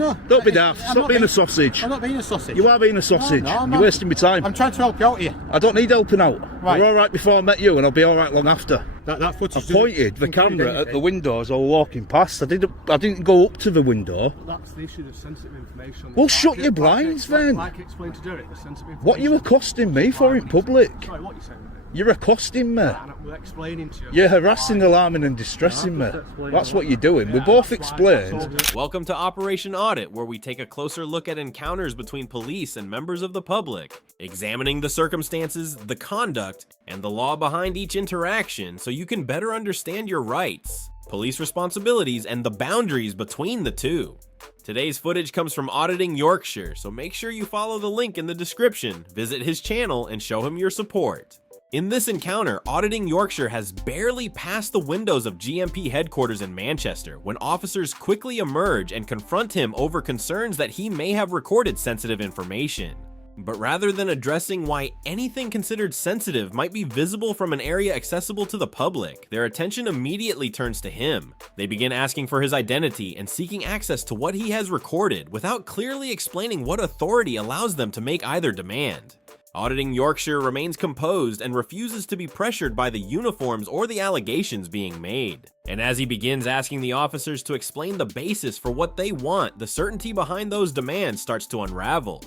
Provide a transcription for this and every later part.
No. Don't be daft. Stop being a sausage. I'm not being a sausage. You are being a sausage. No, You're wasting my time. I'm trying to help you out here. I don't need helping out. Right. You're alright before I met you, and I'll be alright long after. That footage. I pointed the camera at the window as I was walking past. I didn't go up to the window. That's the issue of sensitive information. Well, shut your blinds then. Like explained to Derek, the sensitive information. What are you accosting me for in public? Sorry, what are you saying? You're accosting me. We're explaining to you. You're harassing, alarming and distressing me. That's what you're doing. We both explained. Welcome to Operation Audit, where we take a closer look at encounters between police and members of the public, examining the circumstances, the conduct, and the law behind each interaction so you can better understand your rights, police responsibilities, and the boundaries between the two. Today's footage comes from Auditing Yorkshire, so make sure you follow the link in the description, visit his channel, and show him your support. In this encounter, Auditing Yorkshire has barely passed the windows of GMP headquarters in Manchester when officers quickly emerge and confront him over concerns that he may have recorded sensitive information. But rather than addressing why anything considered sensitive might be visible from an area accessible to the public, their attention immediately turns to him. They begin asking for his identity and seeking access to what he has recorded without clearly explaining what authority allows them to make either demand. Auditing Yorkshire remains composed and refuses to be pressured by the uniforms or the allegations being made. And as he begins asking the officers to explain the basis for what they want, the certainty behind those demands starts to unravel.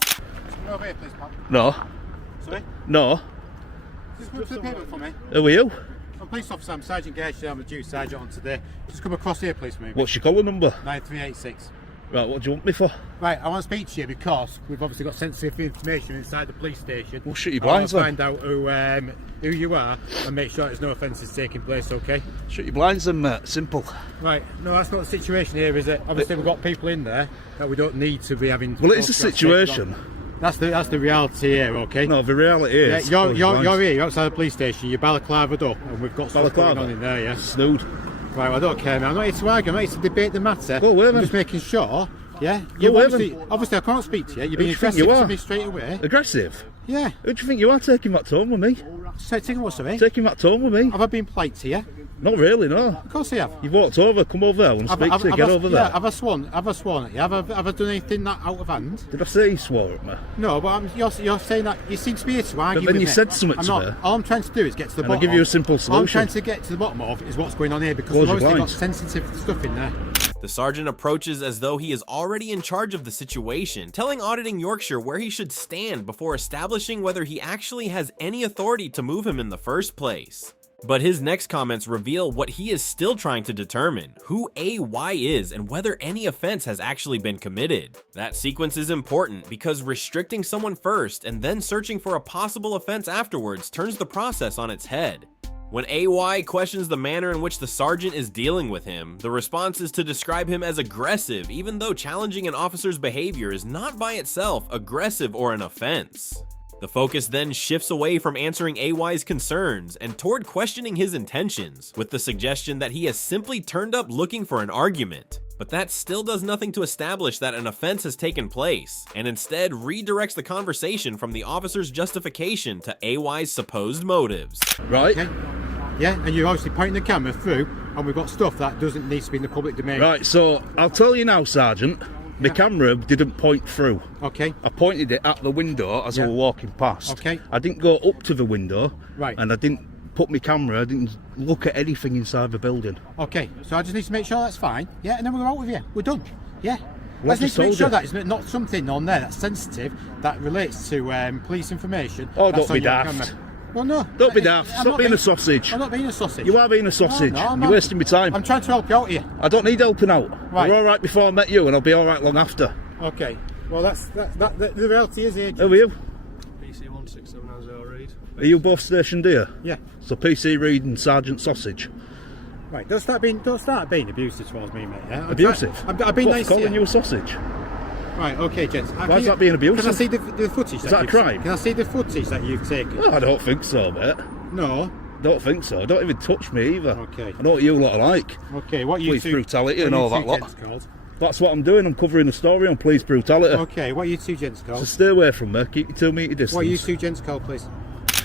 Over here, please, pal. No. Sorry? No. Just come to the payment for me. Who are you? I'm police officer. I'm Sergeant Gage. I'm a duty sergeant on today. Just come across here, please, for me. What's your collar number? 9386. Right, what do you want me for? Right, I want to speak to you because we've obviously got sensitive information inside the police station. Well, shut your I want blinds to then. find out who you are and make sure there's no offences taking place, okay? Shut your blinds then, mate. Simple. Right, no, that's not the situation here, is it? Obviously, we've got people in there that we don't need to be having... Well, it is a situation. That's the reality here, okay? No, the reality is... Yeah, you're here, you're outside the police station, you're balaclavaed up, and we've got stuff going on in there, yeah? Snood. Right, well, I don't care, man. I'm not here to argue, I'm not here to debate the matter. Go away, I'm then. just making sure, yeah? Go away, Obviously, I can't speak to you. You're being Who do you think aggressive you to are? me straight away. Aggressive? Yeah. Who do you think you are taking that tone with me? So, taking what, sorry? Taking that tone with me? Have I been polite to you? Not really, no. Of course I have. You've walked over, come over there, I want to speak to you, get over there. Yeah, have I sworn at you? Have I done anything that out of hand? Did I say you swore at me? No, but you're saying that you seem to be here to argue But then with you me. said something I'm to not. me. All I'm trying to do is get to the And bottom. I'll give you a simple All I'm solution. trying to get to the bottom of is what's going on here because Close we've your obviously got blinds. sensitive stuff in there. The sergeant approaches as though he is already in charge of the situation, telling Auditing Yorkshire where he should stand before establishing whether he actually has any authority to move him in the first place. But his next comments reveal what he is still trying to determine, who AY is and whether any offense has actually been committed. That sequence is important because restricting someone first and then searching for a possible offense afterwards turns the process on its head. When AY questions the manner in which the sergeant is dealing with him, the response is to describe him as aggressive, even though challenging an officer's behavior is not by itself aggressive or an offense. The focus then shifts away from answering AY's concerns and toward questioning his intentions, with the suggestion that he has simply turned up looking for an argument. But that still does nothing to establish that an offense has taken place, and instead redirects the conversation from the officer's justification to AY's supposed motives. Right? Okay? Yeah, and you're obviously pointing the camera through, and we've got stuff that doesn't need to be in the public domain. Right, so I'll tell you now, Sergeant. The camera didn't point through. Okay. I pointed it at the window as I was walking past. Okay. I didn't go up to the window. Right. And I didn't put my camera, I didn't look at anything inside the building. Okay, so I just need to make sure that's fine. Yeah, and then we're out with you. We're done. Yeah. Well, Let's need just to make told sure you. that it's not something on there that's sensitive that relates to police information. Oh, that's don't be on your daft. camera. Well, no. Don't be daft. I'm Stop not being a sausage. I'm not being a sausage. You are being a sausage. No, I'm You're not. wasting my time. I'm trying to help you out here. I don't need helping out. Right. You're alright before I met you, and I'll be alright long after. Okay. Well, the reality is here. Who are you? PC 16790 read. Are you both stationed here? Yeah. So PC Reed and Sergeant Sausage. Right. Don't start being abusive towards me, mate. Yeah? Abusive? I've been What, nice for to calling you. you a sausage? Right. Okay, gents. Why is that being abusive? Can I see the footage? Is that a crime? Can I see the footage that you've taken? Well, I don't think so, mate. No. Don't think so. Don't even touch me either. Okay. I know what you lot are like. Okay. What you Police two? brutality what and you all two that lot. gents called? That's what I'm doing. I'm covering a story on police brutality. Okay. What are you two gents So called? stay away from me. Keep your 2 metre distance. What are you two gents called, please?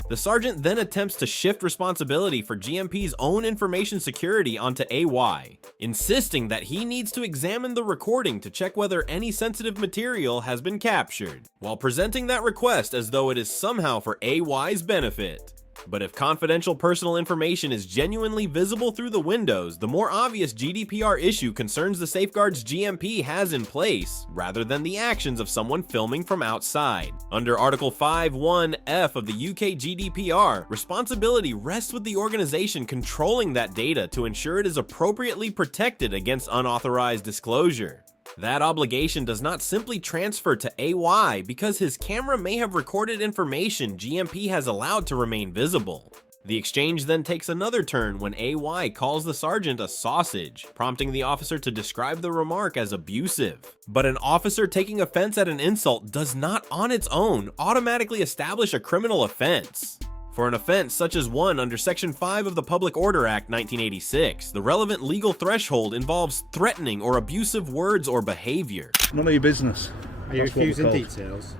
The sergeant then attempts to shift responsibility for GMP's own information security onto AY, insisting that he needs to examine the recording to check whether any sensitive material has been captured, while presenting that request as though it is somehow for AY's benefit. But if confidential personal information is genuinely visible through the windows, the more obvious GDPR issue concerns the safeguards GMP has in place, rather than the actions of someone filming from outside. Under Article 5(1)(f) of the UK GDPR, responsibility rests with the organization controlling that data to ensure it is appropriately protected against unauthorized disclosure. That obligation does not simply transfer to AY because his camera may have recorded information GMP has allowed to remain visible. The exchange then takes another turn when AY calls the sergeant a sausage, prompting the officer to describe the remark as abusive. But an officer taking offense at an insult does not on its own automatically establish a criminal offense. For an offense such as one under Section 5 of the Public Order Act 1986, the relevant legal threshold involves threatening or abusive words or behavior. None of your business. Are you That's what we're refusing told. details?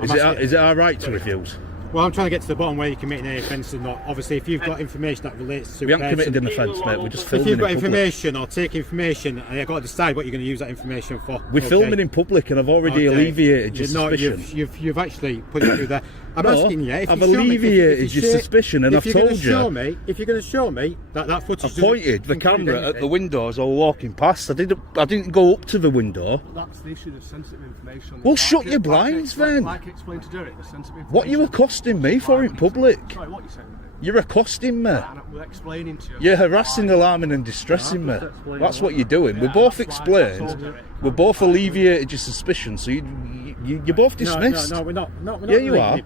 Is it our right to refuse? Well, I'm trying to get to the bottom where you're committing any offence or not. Obviously, if you've got information that relates to We haven't person- committed an offence, mate. We're just if filming you've in got public. information or take information, and you've got to decide what you're going to use that information for. We're filming in public, and I've already alleviated your No, suspicion. you've actually put it through there. I'm No, asking you. If I've you show me- alleviated if you your show- suspicion, and if I've you're gonna told you. show me, if you're going to show me that footage, I doesn't pointed the include camera at the anything- windows. I was walking past. I didn't go up to the window. That's the issue of sensitive information. Well, shut your blinds then. Like explain to do it, the sensitive information. What are you accosting me for in public? Sorry, what you saying? You're accosting me. We're explaining to you. You're harassing, alarming, and distressing me. That's what you're doing. We're both explained. We're both alleviated your suspicion. So you're both dismissed. No, we're not. Yeah, you are.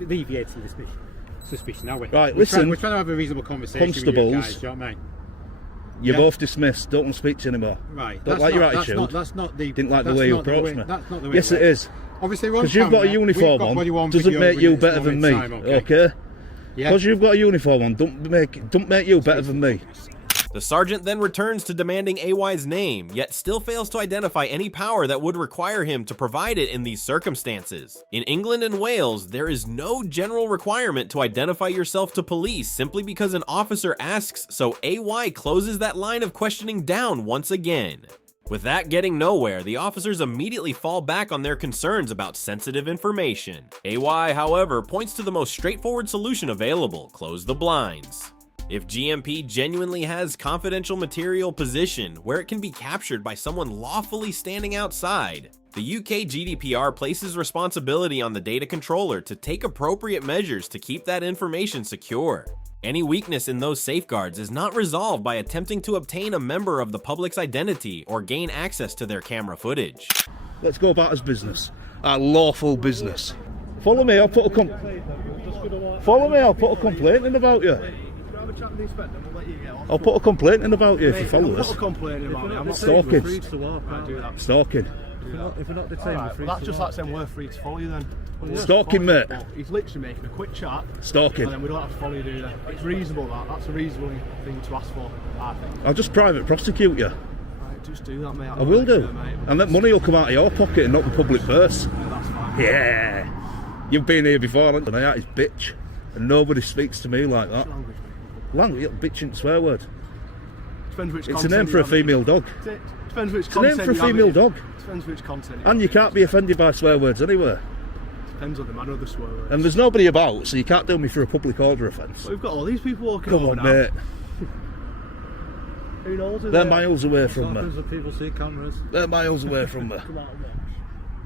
Alleviating suspicion, are we? Right, We're listen. we're trying to have a reasonable conversation with you Constables. guys, do you know what I mean? You're Yeah. both dismissed. Don't want to speak to you anymore. Right. Don't that's like your not- attitude. That's not the. Didn't like the that's way you not the approached me. That's not the way. Yes, it is. Obviously, we're on Because you've got a camera, uniform we've got body on, worn doesn't video make in you this better than me. moment in time, Okay? Yeah. Because you've got a uniform on, don't make you better than me. The sergeant then returns to demanding AY's name, yet still fails to identify any power that would require him to provide it in these circumstances. In England and Wales, there is no general requirement to identify yourself to police simply because an officer asks, so AY closes that line of questioning down once again. With that getting nowhere, the officers immediately fall back on their concerns about sensitive information. AY, however, points to the most straightforward solution available: close the blinds. If GMP genuinely has confidential material positioned where it can be captured by someone lawfully standing outside, the UK GDPR places responsibility on the data controller to take appropriate measures to keep that information secure. Any weakness in those safeguards is not resolved by attempting to obtain a member of the public's identity or gain access to their camera footage. Let's go about his business. Our lawful business. Follow me, I'll put a complaint in about you. Have a chat with the inspector, we'll let you get off. I'll put a complaint in about you if you follow Put us. a complaint about me. I'm not Stalking. saying we're free to walk. Right, do that. Stalking. If we're not detained, we're free. That's just like saying we're free to follow you then. Stalking, mate. He's literally making a quick chat. And Stalking. then we don't have to follow you, do that. It's reasonable, that. That's a reasonable thing to ask for, I think. I'll just private prosecute you. Right, just do that, mate. I will do. Mate. And that money will come out of your pocket and not the public purse. That's fine. Yeah. You've been here before, haven't you? That is bitch. And nobody speaks to me like that. Language, Language, bitch isn't a swear word. Depends which It's a content name for you a have. female dog. Depends which It's a name content for a you have female it. dog. Depends which content. And you can't be offended by swear words anywhere. Depends on the manner of the swear words. And there's nobody about, so you can't do me for a public order offence. We've got all these people walking Come over on, now. mate. Who knows? They're miles away from me. Sometimes people see cameras. They're miles away from me. Come on,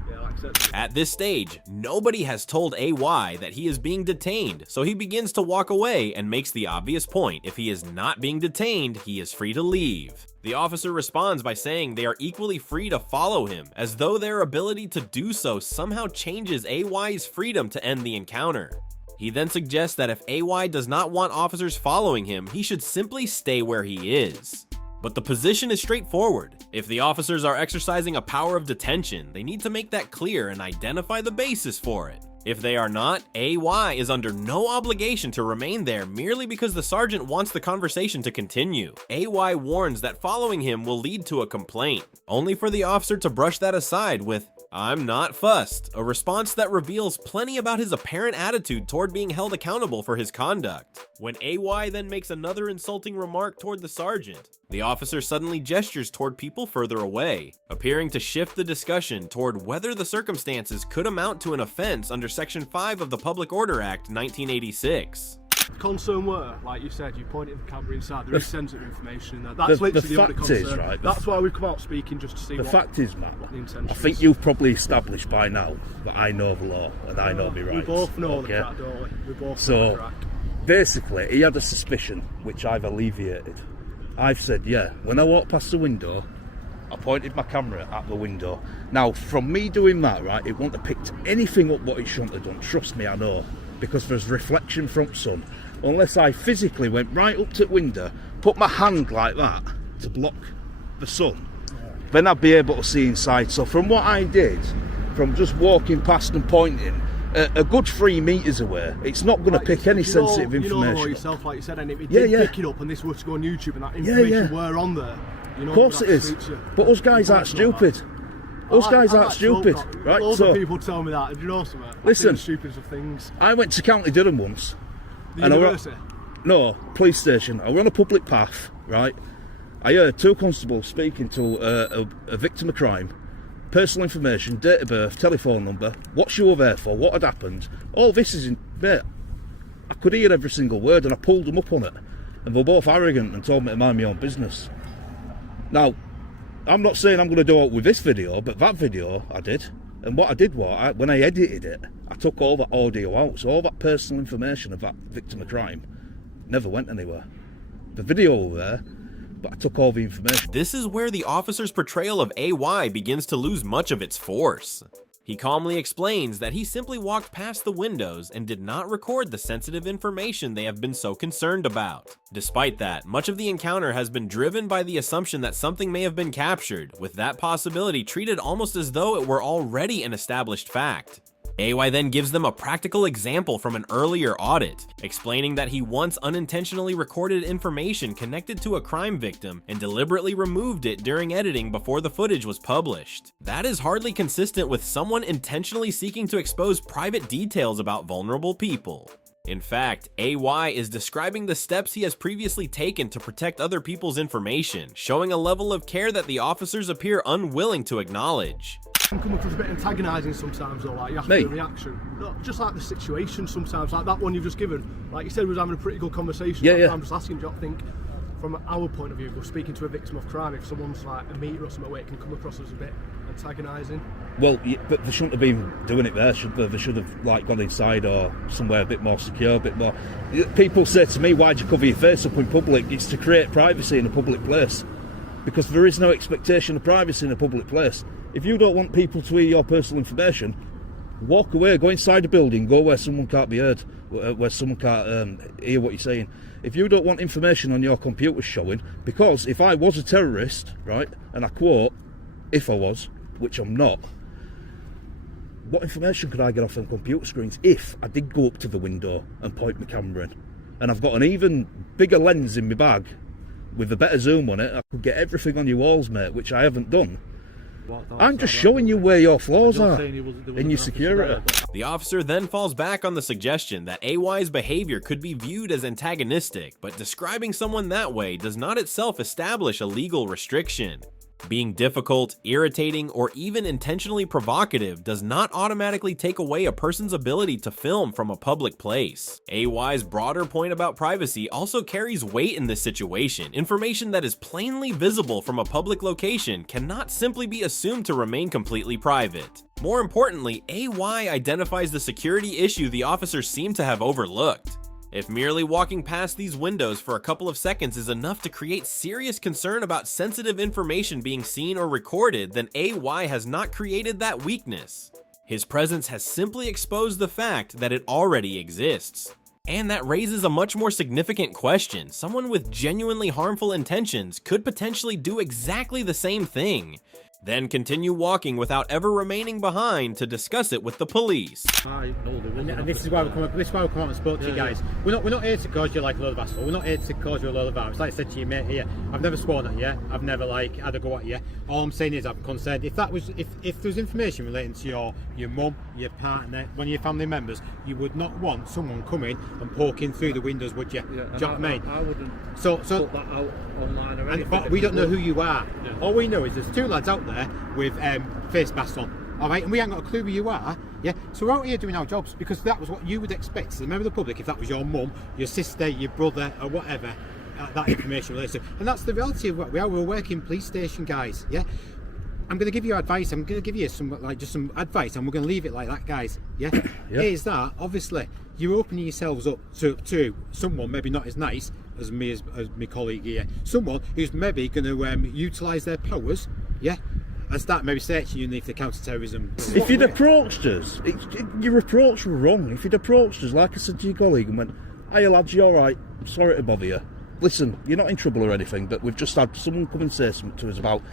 yeah, like I said. At this stage, nobody has told AY that he is being detained, so he begins to walk away and makes the obvious point: if he is not being detained, he is free to leave. The officer responds by saying they are equally free to follow him, as though their ability to do so somehow changes AY's freedom to end the encounter. He then suggests that if AY does not want officers following him, he should simply stay where he is. But the position is straightforward. If the officers are exercising a power of detention, they need to make that clear and identify the basis for it. If they are not, AY is under no obligation to remain there merely because the sergeant wants the conversation to continue. AY warns that following him will lead to a complaint, only for the officer to brush that aside with, "I'm not fussed," a response that reveals plenty about his apparent attitude toward being held accountable for his conduct. When AY then makes another insulting remark toward the sergeant, the officer suddenly gestures toward people further away, appearing to shift the discussion toward whether the circumstances could amount to an offense under Section 5 of the Public Order Act 1986. Concern were, like you said, you pointed the camera inside, there is sensitive information in there. That's literally the only fact concern. is, right, That's why we've come out speaking, just to see The what fact is, Matt, the intention I think is. you've probably established by now that I know the law and I know my rights. We both know okay? the crack, don't we? We both know the So, crack. basically, he had a suspicion, which I've alleviated. I've said, yeah, when I walked past the window, I pointed my camera at the window. Now, from me doing that, right, it wouldn't have picked anything up what it shouldn't have done. Trust me, I know. Because there's reflection from sun. Unless I physically went right up to the window, put my hand like that to block the sun, then I'd be able to see inside. So from what I did, from just walking past and pointing, a good 3 meters away, it's not going to pick any sensitive information. You know up. yourself, like you said, and if it Yeah, did yeah. pick it up and this were to go on YouTube and that information were on there, you know, Of course it is. But us guys aren't stupid. Us guys aren't stupid, right? Loads So of people tell me that. Do you know something? Listen. The stupidest of things. I went to County Durham once. The And I university. No, police station. I were on a public path, right? I heard 2 constables speaking to a victim of crime. Personal information, date of birth, telephone number, what you were there for, what had happened. All this is in... Mate, I could hear every single word and I pulled them up on it. And they were both arrogant and told me to mind my own business. Now, I'm not saying I'm going to do it with this video, but that video I did. And what I did was, when I edited it, I took all that audio out. So all that personal information of that victim of crime never went anywhere. The video was there, but I took all the information. This is where the officer's portrayal of AY begins to lose much of its force. He calmly explains that he simply walked past the windows and did not record the sensitive information they have been so concerned about. Despite that, much of the encounter has been driven by the assumption that something may have been captured, with that possibility treated almost as though it were already an established fact. AY then gives them a practical example from an earlier audit, explaining that he once unintentionally recorded information connected to a crime victim and deliberately removed it during editing before the footage was published. That is hardly consistent with someone intentionally seeking to expose private details about vulnerable people. In fact, AY is describing the steps he has previously taken to protect other people's information, showing a level of care that the officers appear unwilling to acknowledge. Can come across a bit antagonising sometimes, or like you have to do a reaction. No, just like the situation sometimes, like that one you've just given. Like you said, we was having a pretty good conversation. Yeah, yeah. I'm just asking, do you think, from our point of view, we're speaking to a victim of crime, if someone's like a meter or something away, it can come across as a bit antagonising? Well, but they shouldn't have been doing it there, should they? They should have like gone inside or somewhere a bit more secure, a bit more. People say to me, "Why'd you cover your face up in public?" It's to create privacy in a public place, because there is no expectation of privacy in a public place. If you don't want people to hear your personal information, walk away, go inside the building, go where someone can't be heard, where someone can't hear what you're saying. If you don't want information on your computer showing, because if I was a terrorist, right, and I quote, if I was, which I'm not, what information could I get off them computer screens if I did go up to the window and point my camera in? And I've got an even bigger lens in my bag with a better zoom on it. I could get everything on your walls, mate, which I haven't done. I'm just showing you where your flaws are in your security. The officer then falls back on the suggestion that AY's behavior could be viewed as antagonistic, but describing someone that way does not itself establish a legal restriction. Being difficult, irritating, or even intentionally provocative does not automatically take away a person's ability to film from a public place. AY's broader point about privacy also carries weight in this situation. Information that is plainly visible from a public location cannot simply be assumed to remain completely private. More importantly, AY identifies the security issue the officers seem to have overlooked. If merely walking past these windows for a couple of seconds is enough to create serious concern about sensitive information being seen or recorded, then AY has not created that weakness. His presence has simply exposed the fact that it already exists. And that raises a much more significant question. Someone with genuinely harmful intentions could potentially do exactly the same thing. then continue walking without ever remaining behind to discuss it with the police. And this is why we come up. This is why we come up and spoke to you guys. We're not here to cause you like a load of hassle. We're not here to cause you a load of harm. It's like I said to your mate here. I've never sworn at you. I've never like had a go at you. All I'm saying is I'm concerned. If there's information relating to your mum, your partner, one of your family members, you would not want someone coming and poking through the windows, would you? Do you know what I mean? I wouldn't So put that out online or anything. but we don't know who you are. All we know is there's two lads out there with face masks on. All right, and we ain't got a clue who you are. Yeah, so we're out here doing our jobs because that was what you would expect as a member of the public if that was your mum, your sister, your brother, or whatever that information relates to. And that's the reality of what we are. We're working police station guys. Yeah. I'm going to give you advice. I'm going to give you some advice, and we're going to leave it like that, guys. Yeah. Is that obviously you're opening yourselves up to someone maybe not as nice as me as my colleague here. Someone who's maybe going to utilise their powers. Yeah. And start maybe searching you underneath the counter-terrorism. If you'd approached us, your approach was wrong. If you'd approached us, like I said to your colleague, and went, "Hey lads, you alright? Sorry to bother you. Listen, you're not in trouble or anything, but we've just had someone come and say something to us about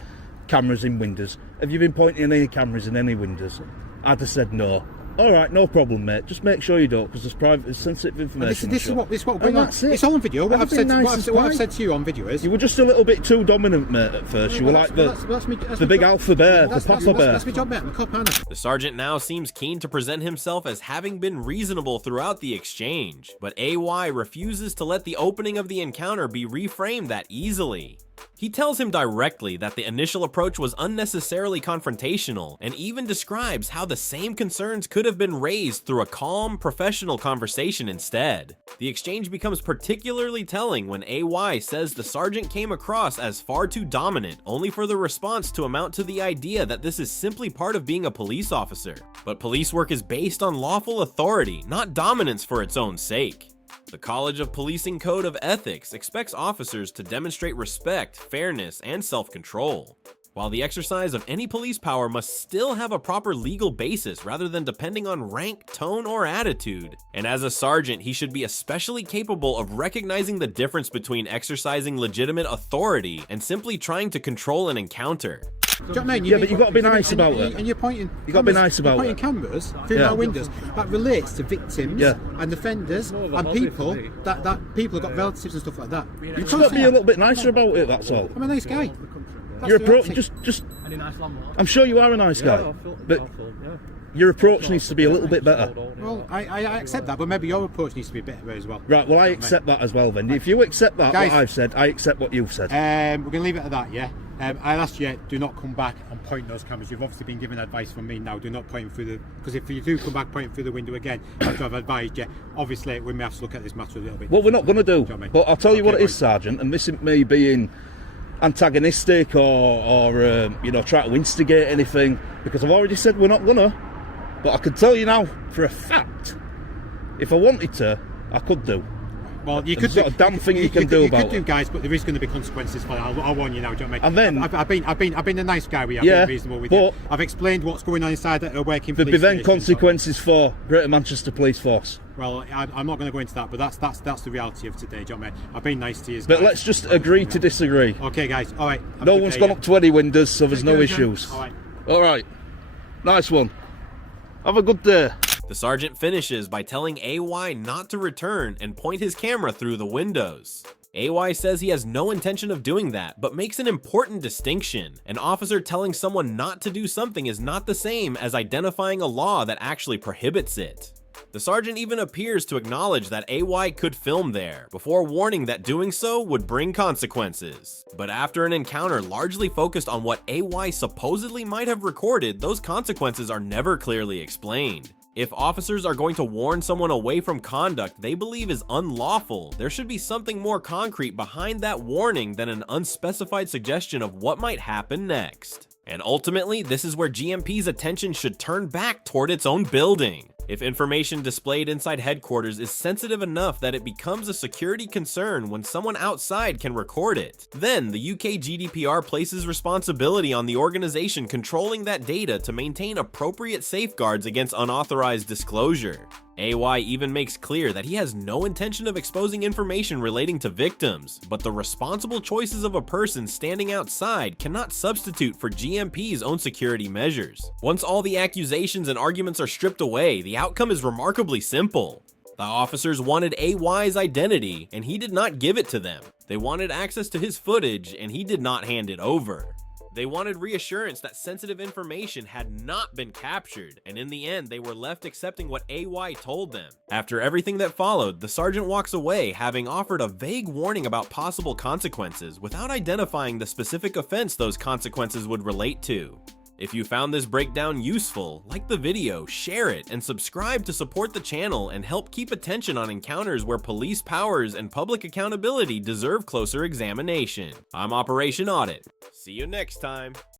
cameras in windows. Have you been pointing any cameras in any windows?" I'd have said no. Alright, no problem, mate. Just make sure you don't, because there's private, sensitive information. This is what we're bringing on. It's all on video. What I've said to you on video is... You were just a little bit too dominant, mate, at first. You were like the big alpha bear, the papa bear. That's my job, mate. I'm a cop, aren't I? The sergeant now seems keen to present himself as having been reasonable throughout the exchange, but AY refuses to let the opening of the encounter be reframed that easily. He tells him directly that the initial approach was unnecessarily confrontational, and even describes how the same concerns could have been raised through a calm, professional conversation instead. The exchange becomes particularly telling when AY says the sergeant came across as far too dominant, only for the response to amount to the idea that this is simply part of being a police officer. But police work is based on lawful authority, not dominance for its own sake. The College of Policing Code of Ethics expects officers to demonstrate respect, fairness, and self-control, while the exercise of any police power must still have a proper legal basis rather than depending on rank, tone, or attitude. And as a sergeant, he should be especially capable of recognizing the difference between exercising legitimate authority and simply trying to control an encounter. Do you know what I mean? Yeah, but you've got to be nice about it. And you're pointing. You've got to be nice about it. You're pointing cameras through our windows that relates to victims and offenders and people that people have got relatives and stuff like that. You've just got to be a little bit nicer about it. That's all. I'm a nice guy. Your approach, just. Any nice landlord? I'm sure you are a nice guy, but your approach needs to be a little bit better. Well, I accept that, but maybe your approach needs to be better as well. Right. Well, I accept that as well. Then, if you accept that, Guys, what I've said, I accept what you've said. We're going to leave it at that. Yeah. I asked you, do not come back and point those cameras. You've obviously been given advice from me now. Do not point them through because if you do come back pointing through the window again, after I've advised you, obviously we may have to look at this matter a little bit. What we're not going to do, you know what I mean? But I'll tell you what it is, Sergeant, and this isn't me being antagonistic or try to instigate anything, because I've already said we're not gonna. But I can tell you now for a fact, if I wanted to, I could do. Well, you There's could not a damn thing you can do about it. You could do, guys, but there is going to be consequences for that. I'll warn you now. Do you know what I mean? And then I've been a nice guy with you. Yeah, I've been reasonable with you. I've explained what's going on inside a working police there'd be then station, consequences for Greater Manchester Police Force. Well, I'm not going to go into that, but that's the reality of today. Do you know what I mean? I've been nice to you. But let's just agree to disagree. Okay, guys. All right. No one's gone up to any windows, so there's no issues. All right. All right. Nice one. Have a good day. The sergeant finishes by telling AY not to return and point his camera through the windows. AY says he has no intention of doing that, but makes an important distinction. An officer telling someone not to do something is not the same as identifying a law that actually prohibits it. The sergeant even appears to acknowledge that AY could film there, before warning that doing so would bring consequences. But after an encounter largely focused on what AY supposedly might have recorded, those consequences are never clearly explained. If officers are going to warn someone away from conduct they believe is unlawful, there should be something more concrete behind that warning than an unspecified suggestion of what might happen next. And ultimately, this is where GMP's attention should turn back toward its own building. If information displayed inside headquarters is sensitive enough that it becomes a security concern when someone outside can record it, then the UK GDPR places responsibility on the organization controlling that data to maintain appropriate safeguards against unauthorized disclosure. AY even makes clear that he has no intention of exposing information relating to victims, but the responsible choices of a person standing outside cannot substitute for GMP's own security measures. Once all the accusations and arguments are stripped away, the outcome is remarkably simple. The officers wanted AY's identity, and he did not give it to them. They wanted access to his footage, and he did not hand it over. They wanted reassurance that sensitive information had not been captured, and in the end, they were left accepting what AY told them. After everything that followed, the sergeant walks away, having offered a vague warning about possible consequences without identifying the specific offense those consequences would relate to. If you found this breakdown useful, like the video, share it, and subscribe to support the channel and help keep attention on encounters where police powers and public accountability deserve closer examination. I'm Operation Audit. See you next time.